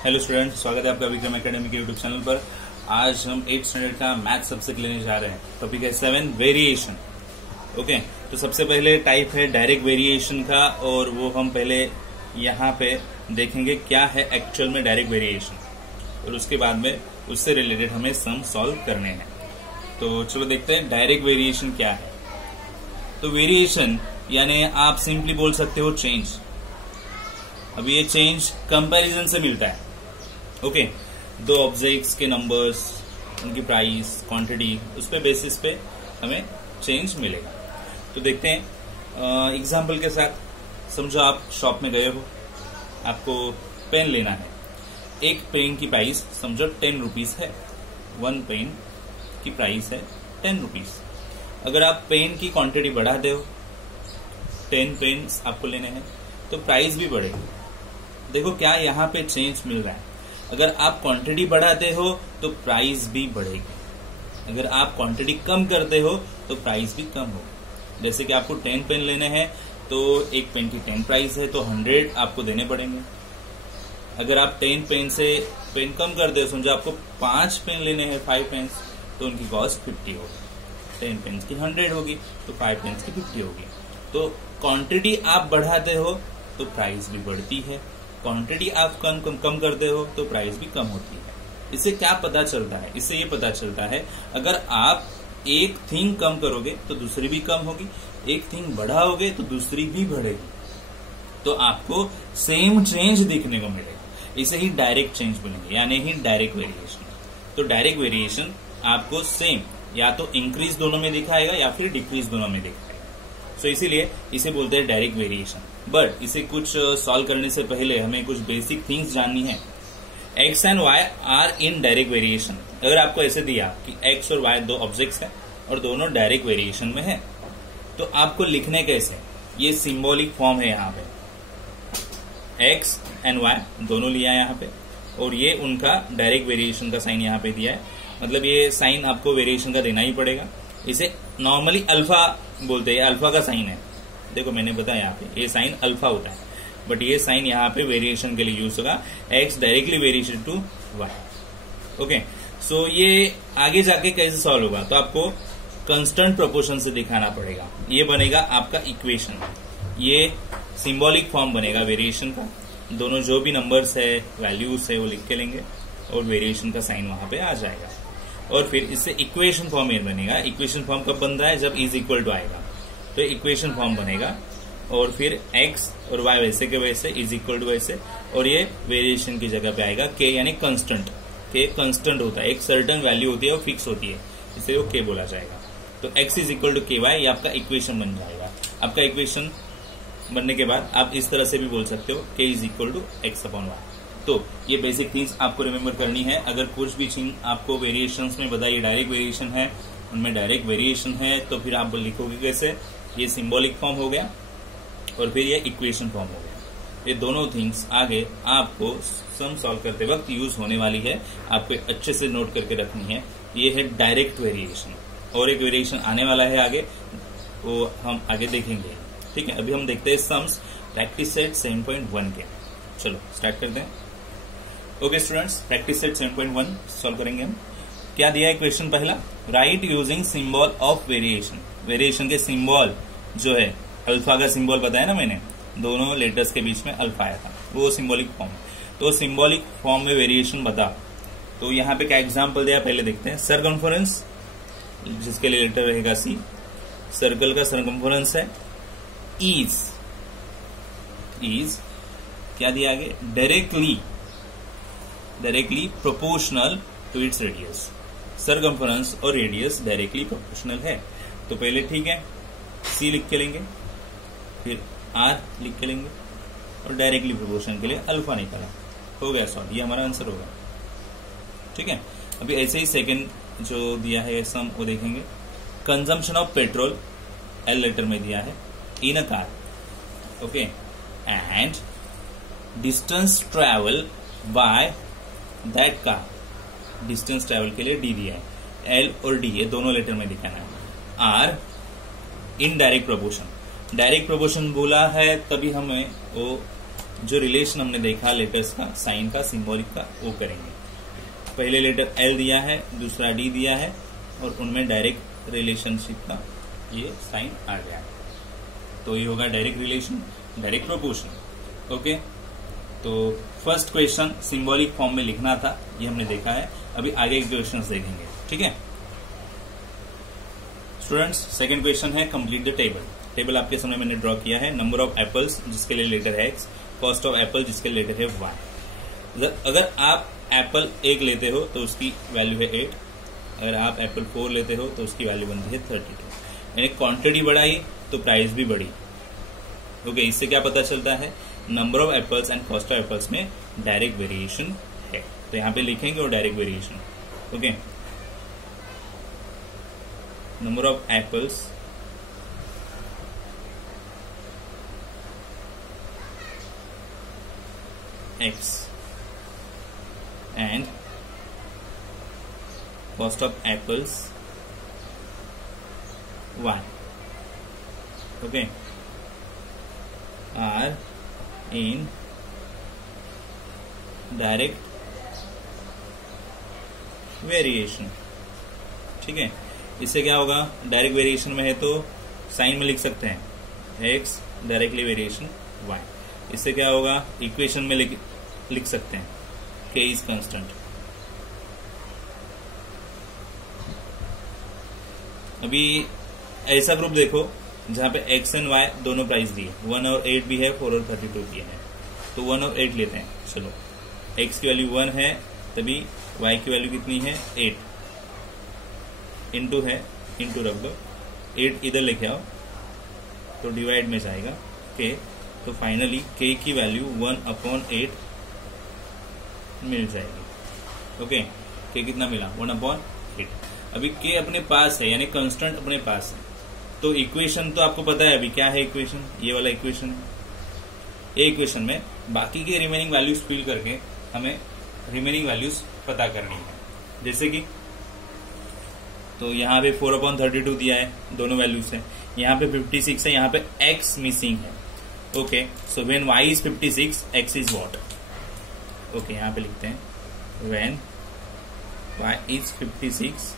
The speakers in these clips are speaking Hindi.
हेलो स्टूडेंट, स्वागत है आपका विक्रम एकेडमी के यूट्यूब चैनल पर। आज हम 8th स्टैंडर्ड का मैथ सब्जेक्ट लेने जा रहे हैं। टॉपिक है 7 वेरिएशन। ओके, तो सबसे पहले टाइप है डायरेक्ट वेरिएशन का, और वो हम पहले यहाँ पे देखेंगे क्या है एक्चुअल में डायरेक्ट वेरिएशन, और उसके बाद में उससे रिलेटेड हमें सम सॉल्व करने हैं। तो चलो देखते हैं डायरेक्ट वेरिएशन क्या है। तो वेरिएशन यानी आप सिंपली बोल सकते हो चेंज। अब ये चेंज कंपैरिजन से मिलता है। ओके, दो ऑब्जेक्ट्स के नंबर्स, उनकी प्राइस, क्वांटिटी, उस पे बेसिस पे हमें चेंज मिलेगा। तो देखते हैं एग्जांपल के साथ। समझो आप शॉप में गए हो, आपको पेन लेना है। एक पेन की प्राइस समझो 10 रुपीज है। 1 पेन की प्राइस है 10 रुपीज। अगर आप पेन की क्वांटिटी बढ़ाते हो, 10 पेन आपको लेने हैं, तो प्राइस भी बढ़ेगी। देखो क्या यहाँ पे चेंज मिल रहा है। अगर आप क्वांटिटी बढ़ाते हो तो प्राइस भी बढ़ेगी। अगर आप क्वांटिटी कम करते हो तो प्राइस भी कम होगी। जैसे कि आपको 10 पेन लेने हैं, तो एक पेन की 10 प्राइस है, तो 100 आपको देने पड़ेंगे। अगर आप 10 पेन से पेन कम करते हो, समझो आपको 5 पेन लेने हैं, 5 पेन्स, तो उनकी कॉस्ट 50 होगी। 10 पेन की 100 होगी, तो 5 पेन की 50 होगी। तो क्वांटिटी आप बढ़ाते हो तो प्राइस भी बढ़ती है, क्वांटिटी आप कम करते हो तो प्राइस भी कम होती है। इससे क्या पता चलता है? इससे ये पता चलता है अगर आप एक थिंग कम करोगे तो दूसरी भी कम होगी, एक थिंग बढ़ाओगे तो दूसरी भी बढ़ेगी, तो आपको सेम चेंज देखने को मिलेगा। इसे ही डायरेक्ट चेंज बोलेंगे, यानी ही डायरेक्ट वेरिएशन। तो डायरेक्ट वेरिएशन आपको सेम या तो इंक्रीज दोनों में दिखाएगा या फिर डिक्रीज दोनों में दिखाएगा। तो इसीलिए इसे बोलते हैं डायरेक्ट वेरिएशन। बट इसे कुछ सॉल्व करने से पहले हमें कुछ बेसिक थिंग्स जाननी है। X and y are in direct variation. अगर आपको ऐसे दिया कि एक्स और वाई दो ऑब्जेक्ट्स हैं और दोनों डायरेक्ट वेरिएशन में है, तो आपको लिखने कैसे? ये सिंबॉलिक फॉर्म है। यहाँ पे एक्स एंड वाई दोनों लिया है यहाँ पे, और ये उनका डायरेक्ट वेरिएशन का साइन यहाँ पे दिया है। मतलब ये साइन आपको वेरिएशन का देना ही पड़ेगा। इसे नॉर्मली अल्फा बोलते हैं, अल्फा का साइन है। देखो मैंने बताया यहाँ पे ये साइन अल्फा होता है, बट ये साइन यहाँ पे वेरिएशन के लिए यूज होगा। X directly variation to y. Okay, so ये आगे जाके कैसे सॉल्व होगा? तो आपको कांस्टेंट प्रोपोर्शन से दिखाना पड़ेगा। ये बनेगा आपका इक्वेशन। ये सिंबॉलिक फॉर्म बनेगा वेरिएशन का। दोनों जो भी नंबर्स है, वैल्यूज है, वो लिख के लेंगे और वेरिएशन का साइन वहां पे आ जाएगा। और फिर इससे इक्वेशन फॉर्म ये बनेगा। इक्वेशन फॉर्म कब बनता है? जब इज इक्वल टू आएगा, तो इक्वेशन फॉर्म बनेगा। और फिर x और y वैसे के वैसे, इज इक्वल टू वैसे, और ये वेरिएशन की जगह पे आएगा k, यानी कांस्टेंट। k कांस्टेंट होता है, एक सर्टेन वैल्यू होती है, वो फिक्स होती है, इसलिए वो k बोला जाएगा। तो x is equal to ky, ये आपका इक्वेशन बन जाएगा। आपका इक्वेशन बनने के बाद आप इस तरह से भी बोल सकते हो k is equal to x upon y. तो ये बेसिक थिंग्स आपको रिमेम्बर करनी है। अगर कुछ भी चीज आपको वेरिएशंस में बताइए डायरेक्ट वेरिएशन है, उनमें डायरेक्ट वेरिएशन है, तो फिर आप लिखोगे कैसे? ये सिंबॉलिक फॉर्म हो गया और फिर ये इक्वेशन फॉर्म हो गया। ये दोनों थिंग्स आगे आपको सम सॉल्व करते वक्त यूज होने वाली है, आपको अच्छे से नोट करके रखनी है। ये है डायरेक्ट वेरिएशन, और एक वेरिएशन आने वाला है आगे, वो हम आगे देखेंगे। ठीक है, अभी हम देखते हैं सम्स प्रैक्टिस सेट 7.1 के। चलो स्टार्ट करते हैं। Okay students, practice set 7.1 solve करेंगे हम। क्या दिया है क्वेश्चन पहला? Right using symbol of variation. Variation के सिंबल जो है, अल्फा का सिंबल बताया ना मैंने, दोनों लेटर्स के बीच में अल्फा आया था, वो सिंबॉलिक फॉर्म। तो सिंबॉलिक फॉर्म में वेरिएशन बता, तो यहाँ पे क्या एग्जांपल दिया पहले देखते हैं। सर्कमफरेंस, जिसके लिए लेटर रहेगा सी, सर्कल का सर्कमफरेंस है। इज क्या दिया आगे? Directly proportional to its radius. Circumference और रेडियस डायरेक्टली प्रोपोर्शनल है, तो पहले ठीक है, सी लिख के लेंगे, फिर आर लिख के लेंगे, और डायरेक्टली प्रोपोर्शन के लिए अल्फा निकाला। हो गया सॉल्व, ये हमारा आंसर होगा। ठीक है, अभी ऐसे ही सेकंड जो दिया है सम, वो देखेंगे। Consumption of petrol, L letter में दिया है, in a car. Okay, and distance travel by that car. Distance travel के लिए डी दिया है, एल और डी ये दोनों लेटर में दिखाना है। Are in direct proportion. Direct proportion बोला है तभी हमें वो जो रिलेशन हमने देखा लेटर्स का, साइन का, सिंबॉलिक का, वो करेंगे। पहले लेटर एल दिया है, दूसरा डी दिया है, और उनमें डायरेक्ट रिलेशनशिप का ये साइन आ गया है, तो ये होगा direct relation, direct proportion. Okay, तो फर्स्ट क्वेश्चन सिंबॉलिक फॉर्म में लिखना था, ये हमने देखा है। अभी आगे क्वेश्चंस देखेंगे, ठीक है स्टूडेंट्स। सेकंड क्वेश्चन है कंप्लीट द टेबल। टेबल आपके सामने मैंने ड्रॉ किया है। नंबर ऑफ एप्पल्स जिसके लिए लेटर है एक्स, कॉस्ट ऑफ एप्पल जिसके लिए लेटर है वाई। अगर आप एप्पल 1 लेते हो तो उसकी वैल्यू है 8, अगर आप एप्पल 4 लेते हो तो उसकी वैल्यू बनती है 32। यानी क्वांटिटी बढ़ाई तो प्राइस भी बढ़ी। ओके, इससे क्या पता चलता है, number of apples and cost of apples में डायरेक्ट वेरिएशन है, तो यहां पे लिखेंगे और direct variation. Okay, number of apples x and cost of apples y, okay, are in direct variation. ठीक है, इससे क्या होगा, डायरेक्ट वेरिएशन में है तो साइन में लिख सकते हैं x डायरेक्टली वेरिएशन y। इससे क्या होगा, इक्वेशन में लिख सकते हैं k इज कांस्टेंट। अभी ऐसा ग्रुप देखो जहां पे x एंड y दोनों प्राइस दिए, 1 और 8 भी है, 4 और 32 भी है, तो 1 और 8 लेते हैं। चलो, x की वैल्यू 1 है, तभी y की वैल्यू कितनी है 8, इंटू है, इंटू रख दो, 8 इधर लेके आओ तो डिवाइड में जाएगा k, तो फाइनली k की वैल्यू 1/8 मिल जाएगी। ओके, k कितना मिला, 1/8। अभी k अपने पास है, यानी कांस्टेंट अपने पास है, तो इक्वेशन तो आपको पता है अभी क्या है इक्वेशन, ये वाला इक्वेशन है। ये इक्वेशन में बाकी की रिमेनिंग वैल्यूज फिल करके हमें रिमेनिंग वैल्यूज पता करनी है। जैसे कि तो यहाँ पे 4/32 दिया है, दोनों वैल्यूज है, यहाँ पे 56 है, यहाँ पे x मिसिंग है। Okay, so when y is 56 x is what. Okay, यहाँ पे लिखते हैं when y is 56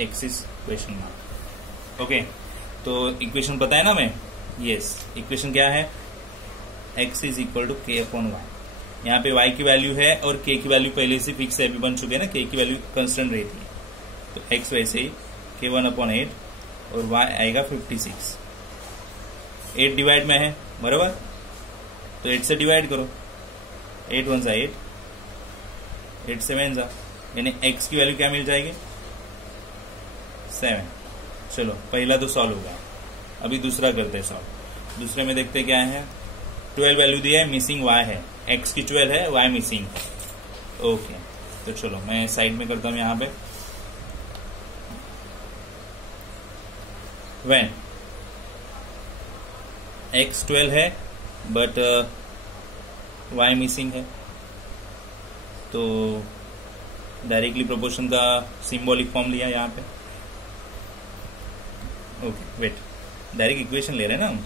x is question mark. Okay, तो इक्वेशन पता है ना हमें, यस, इक्वेशन क्या है, x is equal to k/y। यहाँ पे y की वैल्यू है और k की वैल्यू पहले से फिक्स है, अभी बन चुके हैं ना, k की वैल्यू कांस्टेंट रहती है, तो x वैसे ही k1/8 और y आएगा 56। 8 डिवाइड में है बराबर, तो 8 से डिवाइड करो, 8 1 8, 8 7 जा, यानी x की वैल्यू क्या मिल जाएगी 7। चलो, पहला तो सॉल्व हो गया, अभी दूसरा करते हैं सॉल्व। दूसरे में देखते क्या है, 12 वैल्यू दिया है, मिसिंग y है, x की 12 है, y मिसिंग है। ओके, तो चलो मैं साइड में करता हूं यहां पे, when x 12 है बट y मिसिंग है, तो डायरेक्टली प्रोपोर्शन का सिंबॉलिक फॉर्म लिया यहाँ पे। ओके, वेट, डायरेक्ट इक्वेशन ले रहे हैं ना हम,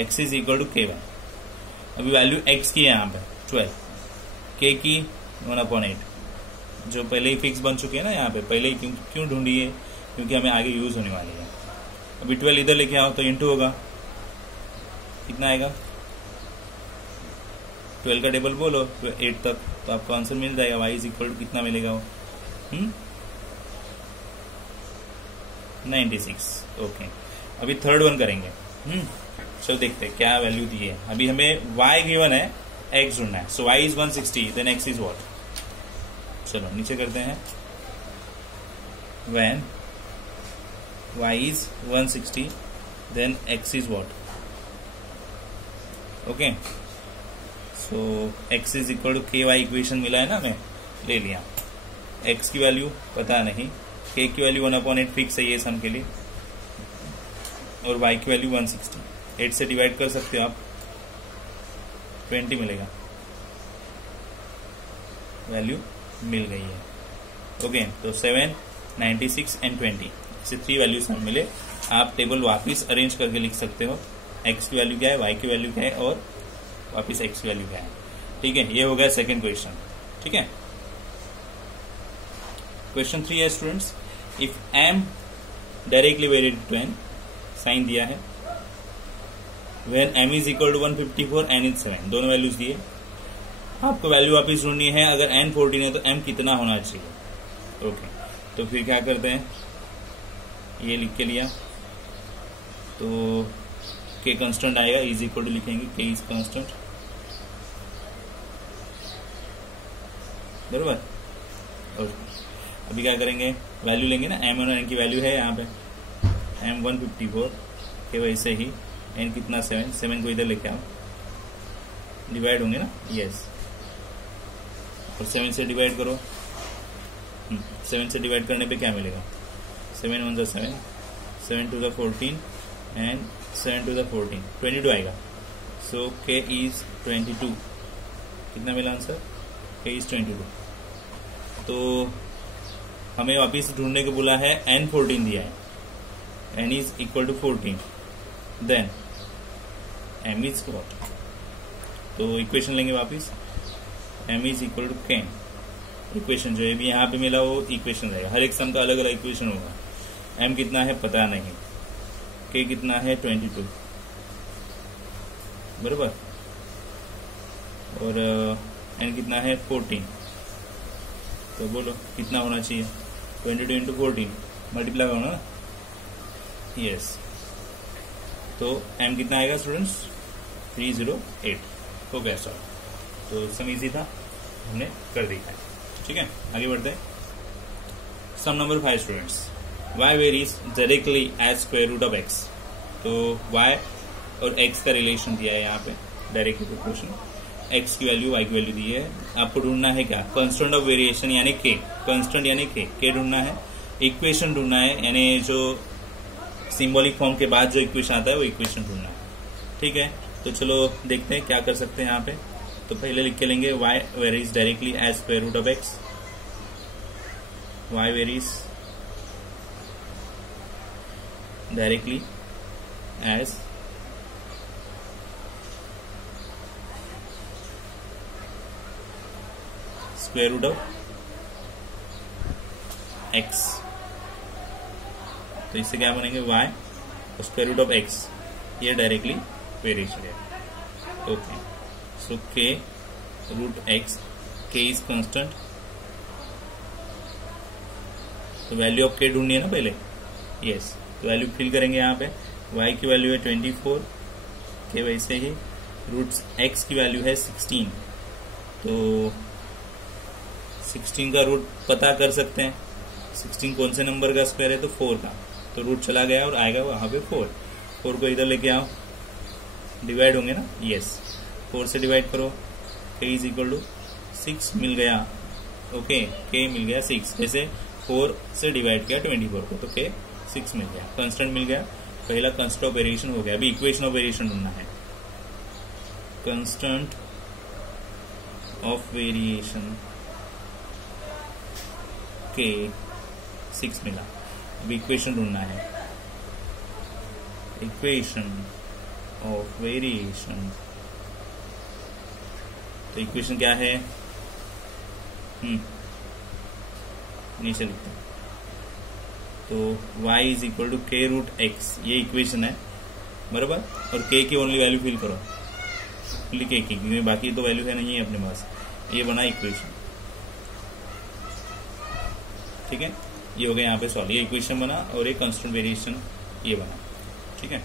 x is equal to k1। अभी वैल्यू x की है यहाँ पे 12, k की 1/8, जो पहले ही फिक्स बन चुकी है ना यहाँ पे, पहले ही क्यों ढूंढी है, क्योंकि हमें आगे यूज होने वाली है। अभी 12 इधर लेके आओ तो इंटू होगा, कितना आएगा, 12 का टेबल बोलो 8 तक, तो आपको आंसर मिल जाएगा, y इज इक्वल टू कितना मिलेगा वो 96। ओके, अभी थर्ड वन करेंगे। चलो देखते हैं क्या वैल्यू दी है। अभी हमें y गिवन है, x ढूंढना है, so y is 160, then x is what. चलो नीचे करते हैं, when y is 160 then x is what। Okay, so x is equal to ky equation मिला है ना हमें, ले लिया। x की वैल्यू पता नहीं, k की वैल्यू 1/8 फिक्स है ये सम के लिए, और y की वैल्यू 160। 8 से डिवाइड कर सकते हो आप, 20 मिलेगा, वैल्यू मिल गई है। ओके, तो 7, 96 एंड 20, ऐसे 3 वैल्यूज हमें मिले। आप टेबल वापिस अरेंज करके लिख सकते हो, एक्स की वैल्यू क्या है, वाई की वैल्यू क्या है और वापिस एक्स की वैल्यू क्या है। ठीक है, ये हो गया सेकेंड क्वेश्चन। ठीक है, क्वेश्चन 3 है students, if m directly varied to n, sign दिया है, when m is equal to 154 n is 7, दोनों वैल्यूज दिए, आपको वैल्यू वापिस ढूंढनी है। अगर n 14 है तो m कितना होना चाहिए। ओके, तो फिर क्या करते हैं, ये लिख के लिया तो k कांस्टेंट आएगा, इज इक्वल टू लिखेंगे k इज कांस्टेंट, बरोबर। और अभी क्या करेंगे, वैल्यू लेंगे ना, m और n की वैल्यू है यहाँ पे, m 154 के वैसे ही n कितना 7 को इधर लेके आओ, डिवाइड होंगे ना, यस, और 7 से डिवाइड करो, 7 से डिवाइड करने पे क्या मिलेगा, 7 1 7, 7 2 14 एंड 7 2 14, 22 आएगा। सो k इज 22, कितना मिला आंसर, k इज 22। तो हमें वापिस ढूंढने को बोला है, n 14 दिया है, n is equal to 14, then m is what, तो इक्वेशन लेंगे वापिस, m is equal to k, equation जो है भी यहाँ पे मिला वो इक्वेशन रहेगा, हर एक सम का अलग अलग इक्वेशन होगा। m कितना है पता नहीं, k कितना है 22, बराबर, और n कितना है 14, तो बोलो कितना होना चाहिए, 22 इंटू 14 मल्टीप्लाई होना ना, यस, तो m कितना आएगा स्टूडेंट्स, 308, हो गया सर। तो सम इजी था, हमने कर दिया है। ठीक है, आगे बढ़ते हैं। Sum number 5 students, y varies directly as square root of x, तो y और x का रिलेशन दिया है यहाँ पे, डायरेक्टली प्रोपोर्शन, x की वैल्यू y की वैल्यू दी है, आपको ढूंढना है क्या, कांस्टेंट ऑफ वेरिएशन यानी k, कांस्टेंट यानी k ढूंढना है, इक्वेशन ढूंढना है, यानी जो सिंबॉलिक फॉर्म के बाद जो इक्वेशन आता है वो इक्वेशन ढूंढना है। ठीक है, तो चलो देखते हैं क्या कर सकते हैं यहाँ पे। तो पहले लिख के लेंगे y varies directly as square root of x, y varies directly as square root of x, तो इससे क्या बनेंगे y और स्क्वायर रूट ऑफ x, ये डायरेक्टली वेरिएशन है। Okay, so k root x, k is constant, तो वैल्यू ऑफ k ढूंढनी है ना पहले, यस, तो वैल्यू फिल करेंगे यहाँ पे, y की वैल्यू है 24, k वैसे ही, रूट x की वैल्यू है 16, तो 16 का रूट पता कर सकते हैं, 16 कौन से नंबर का स्क्वायर है, तो 4 का, तो रूट चला गया और आएगा वहां पे 4 को इधर लेके आओ, डिवाइड होंगे ना, यस, 4 से डिवाइड करो, k इज इक्वल टू 6 मिल गया। ओके, k मिल गया 6, जैसे 4 से डिवाइड किया 24 को, तो k 6 मिल गया, कांस्टेंट मिल गया, पहला कांस्टेंट ऑफ वेरिएशन हो गया। अभी इक्वेशन ऑफ वेरिएशन ढूंढना है, कांस्टेंट ऑफ वेरिएशन k 6 मिला, अभी इक्वेशन ढूंढना है, इक्वेशन ऑफ वेरिएशन, तो इक्वेशन क्या है, नीचे लिखते हैं, तो y is equal to k root x, ये इक्वेशन है, बराबर, और k की ओनली वैल्यू फिल करो, ओनली k की, क्योंकि बाकी तो वैल्यू है नहीं है अपने पास, ये बना इक्वेशन। ठीक है, ये हो गया यहाँ पे सॉल्व, ये इक्वेशन बना और एक कांस्टेंट वेरिएशन ये बना। ठीक है,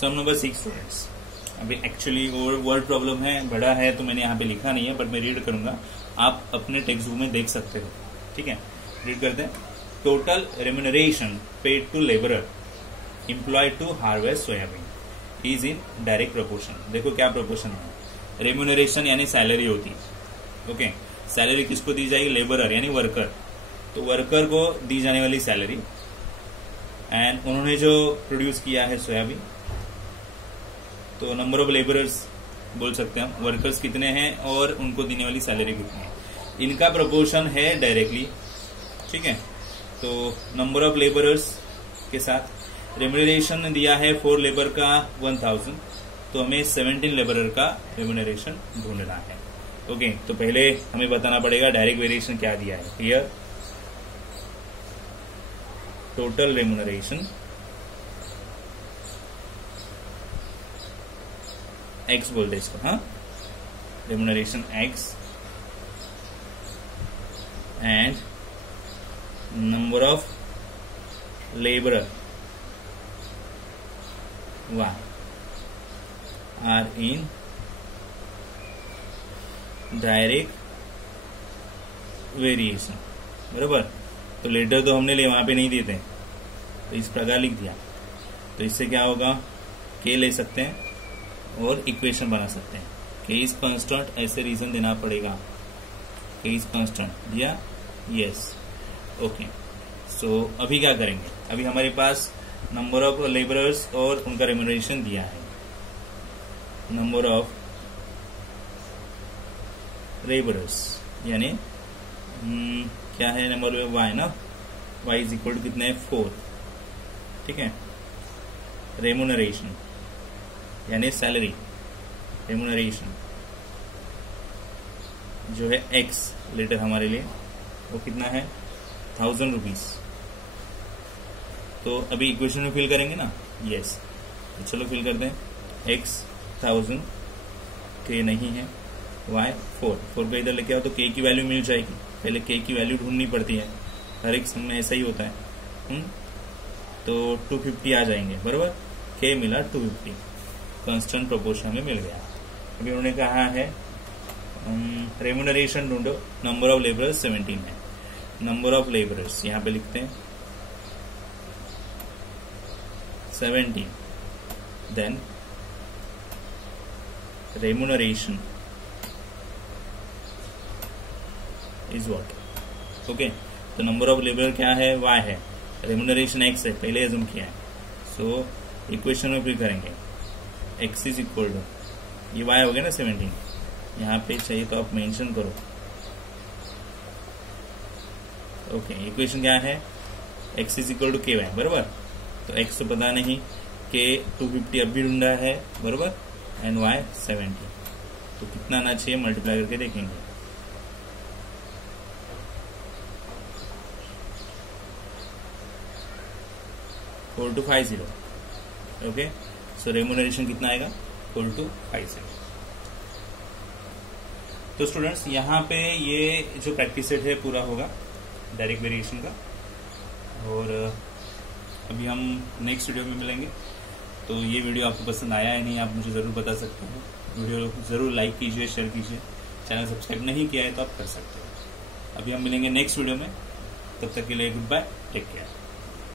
सम नंबर 6 स्टूडेंट्स, अभी एक्चुअली वर्ड प्रॉब्लम है, बड़ा है तो मैंने यहाँ पे लिखा नहीं है, बट मैं रीड करूंगा, आप अपने टेक्स्ट बुक में देख सकते हो। ठीक है, रीड करते हैं। Total remuneration paid to labourer employed to harvest soybean is in direct proportion. देखो क्या प्रोपोर्शन है, रेम्यूनरेशन यानी सैलरी होती है। ओके, सैलरी किसको दी जाएगी, लेबरर यानी वर्कर, तो वर्कर को दी जाने वाली सैलरी, एंड उन्होंने जो प्रोड्यूस किया है सोयाबीन, तो नंबर ऑफ लेबरर्स बोल सकते हैं हम, वर्कर्स कितने हैं और उनको देने वाली सैलरी कितनी है, इनका प्रोपोर्शन है डायरेक्टली। ठीक है, तो नंबर ऑफ लेबरर्स के साथ रेम्यूनरेशन दिया है 4 लेबर का 1000, तो हमें 17 लेबरर का रेम्यूनरेशन ढूंढना है। ओके, तो पहले हमें बताना पड़ेगा डायरेक्ट वेरिएशन क्या दिया है। हियर टोटल रेम्यूनरेशन एक्स बोलते इसको, हाँ, remuneration x and number of labourer y are in direct variation, बराबर। तो लेटर तो हमने लिए, वहां पे नहीं देते, तो इस प्रकार लिख दिया। तो इससे क्या होगा, के ले सकते हैं और इक्वेशन बना सकते हैं। के इज कांस्टेंट, ऐसे रीजन देना पड़ेगा। के इज कांस्टेंट दिया, यस, ओके। सो अभी क्या करेंगे, अभी हमारे पास नंबर ऑफ लेबरर्स और उनका रेम्यूनरेशन दिया है। नंबर ऑफ लेबरर्स यानी क्या है, नंबर वाई ना, वाई इज इक्वल टू कितने है, 4, ठीक है। रेम्यूनरेशन यानी सैलरी, रेम्यूनरेशन जो है एक्स लेटर हमारे लिए, वो कितना है 1000 रुपीज। तो अभी इक्वेशन में फिल करेंगे ना, यस, तो चलो फिल करते हैं। एक्स 1000, के नहीं है, वाई 4 को इधर लेके आओ तो के की वैल्यू मिल जाएगी। पहले के की वैल्यू ढूंढनी पड़ती है, हर एक सम में ऐसा ही होता है। तो 250 आ जाएंगे, बराबर। के मिला 250, कांस्टेंट प्रोपोर्शन में मिल गया। अभी उन्होंने कहा है रेम्यूनरेशन ढूंढो, नंबर ऑफ लेबरर्स 17 है। नंबर ऑफ लेबरर्स यहां पे लिखते हैं 17, then remuneration is what, okay. तो नंबर ऑफ लेबर क्या है, वाई है, रेम्यूनरेशन एक्स है, पहले एज्यूम किया है। सो इक्वेशन में फिर करेंगे, एक्स इज इक्वल टू, ये वाई हो गया ना 17, यहाँ पे चाहिए तो आप मेंशन करो, ओके। इक्वेशन क्या है, एक्स इज इक्वल टू के वाई, बराबर। तो एक्स तो पता नहीं, के 250 अब भी ढूंढा है, बराबर, एंड वाई 70। तो कितना आना चाहिए, मल्टीप्लाई करके देखेंगे। Four two 50, okay. So remuneration कितना आएगा, 4,250। तो स्टूडेंट्स यहाँ पे ये जो प्रैक्टिस सेट है पूरा होगा डायरेक्ट वेरिएशन का, और अभी हम नेक्स्ट वीडियो में मिलेंगे। तो ये वीडियो आपको पसंद आया है नहीं, आप मुझे ज़रूर बता सकते हैं। वीडियो ज़रूर लाइक कीजिए, शेयर कीजिए, चैनल सब्सक्राइब नहीं किया है तो आप कर सकते हो। अभी हम मिलेंगे नेक्स्ट वीडियो में, तब तक के लिए गुड बाय, टेक केयर।